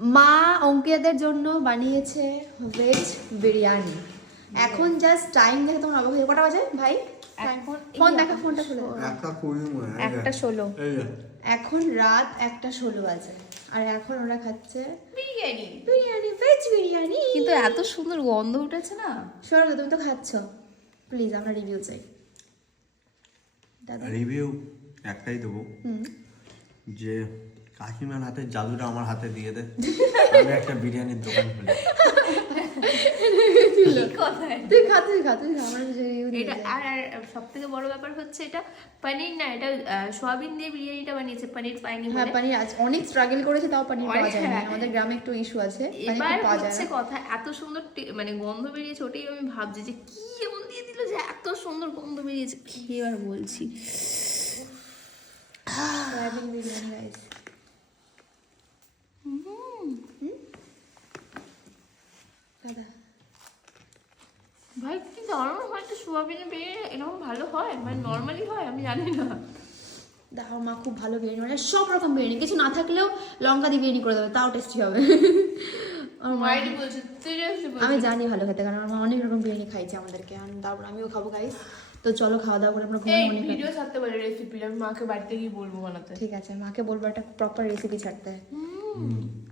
মা অঙ্কিতাদের জন্য বানিয়েছে ভেজ বিরিয়ানি। এখন জাস্ট টাইম দেখে তোমার অবাক কটা বাজে ভাই? ফোন দেখা ফোনটা খুলে একটা কুড়ি একটা ষোলো। এখন রাত একটা ষোলো বাজে। আর এখন ওরা খাচ্ছে বিরিয়ানি। বিরিয়ানি ভেজ বিরিয়ানি। কিন্তু এত সুন্দর গন্ধ উঠেছে না। সরল তুমি তো খাচ্ছ। প্লিজ আমরা রিভিউ চাই। দাদা। রিভিউ একটাই দেবো। হুম। যে কাকিমার হাতে জাদুটা আমার হাতে দিয়ে দে। আমি একটা বিরিয়ানির দোকান খুলি। কথায় তুই খা তুই খা তুই খা এটা আর সব থেকে বড় ব্যাপার হচ্ছে এটা পনির না এটা সোয়াবিন দিয়ে বিরিয়ানিটা বানিয়েছে পনির পাইনি হ্যাঁ পানির আজ অনেক স্ট্রাগল করেছে তাও পানির পাওয়া যায় না। হ্যাঁ। আমাদের গ্রামে একটু ইস্যু আছে এবার হচ্ছে কথা এত সুন্দর মানে গন্ধ বেরিয়েছে ওটাই আমি ভাবছি যে কি এমন দিয়ে দিল যে এত সুন্দর গন্ধ বেরিয়েছে খেয়ে আর বলছি? সয়াবিন বিরিয়ানি রাইস ভাই কি দারুণ হয় একটা সোয়াবিনে বেরিয়ে এরকম ভালো হয়? মানে নর্মালি হয় আমি জানি না। দাও মা খুব ভালো বিরিয়ানি মানে সব রকম বিরিয়ানি। কিছু না থাকলেও লঙ্কা দিয়ে বিরিয়ানি করে দেবে তাও টেস্টি হবে। আমি জানি ভালো খেতে কারণ আমার মা অনেক রকম বিরিয়ানি খাইছে আমাদেরকে। আর তারপর আমিও খাব গাইস তো চলো খাওয়া দাওয়া করে আমরা ঘুমিয়ে ভিডিও ছাড়তে পারে রেসিপি আমি মাকে বাড়িতে গিয়ে বলব বানাতে। ঠিক আছে মাকে বলব একটা প্রপার রেসিপি ছাড়তে।